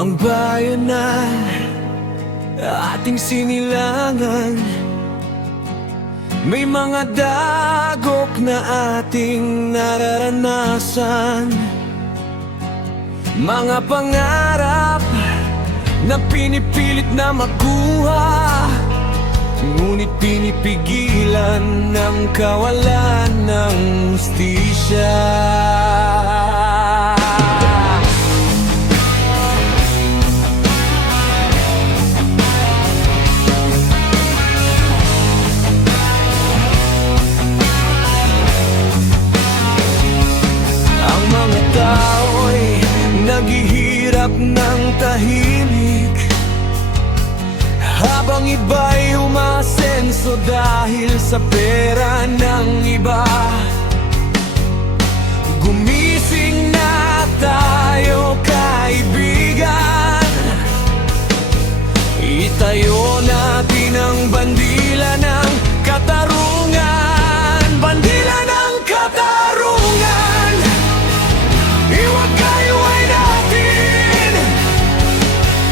Ang bayan na ating sinilangan, may mga dagok na ating nararanasan, mga pangarap na pinipilit na makuha, ngunit pinipigilan ng kawalan ng hustisya. Ang mga tao'y naghihirap ng tahimik, habang iba'y umasenso dahil sa pera ng iba. Gumising na tayo, kaibigan, itayo natin ang bandila ng katarungan. Bandila ng katarungan, iwagay-iway natin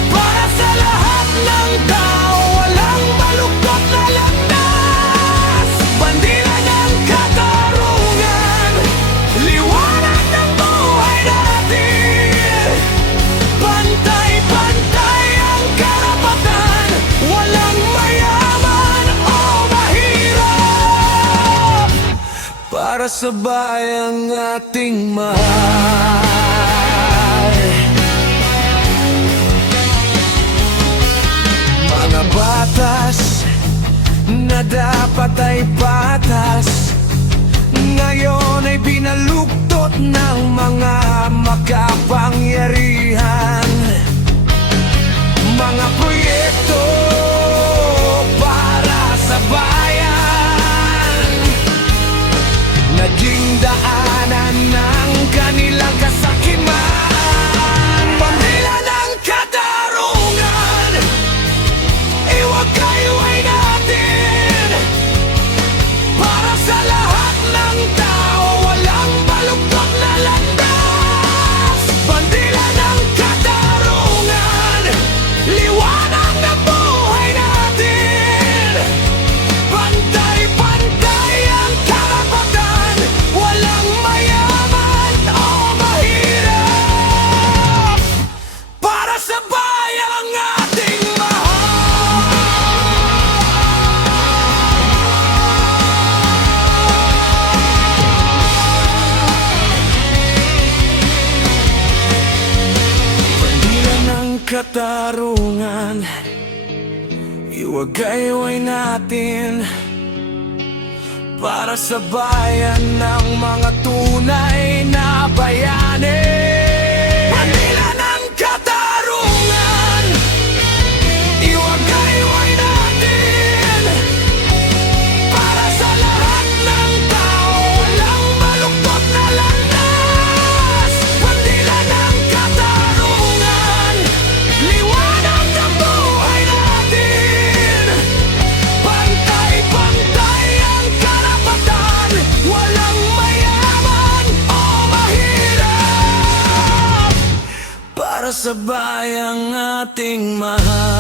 para sa lahat ng tao, walang maluktot na landas. Bandila ng katarungan, liwanag ng buhay natin. Pantay-pantay ang karapatan, walang mayaman o mahirap, para sa bayang ating mahal. Mga batas na dapat ay patas, ngayon ay binaluktot ng mga makapangyarihan. Mga proyekto para sa bayan, naging daanan ng kanilang kasakiman. Bandila ng katarungan, iwagay-iway natin para sa lahat ng tao, walang baluktot na landas. Bandila ng katarungan, liwanag ng buhay natin. Pantay-pantay ang karapatan, walang mayaman o mahirap, para sa bayang ating mahal. Bandila ng katarungan, iwagay-iway natin para sa bayan ng mga tunay na bayani. Bandila ng katarungan, iwagay-iway natin para sa lahat ng tao, walang baluktot na landas. Bandila ng katarungan, liwanag ng buhay natin. Pantay-pantay ang karapatan, walang mayaman o mahirap, para sa bayang ating mahal.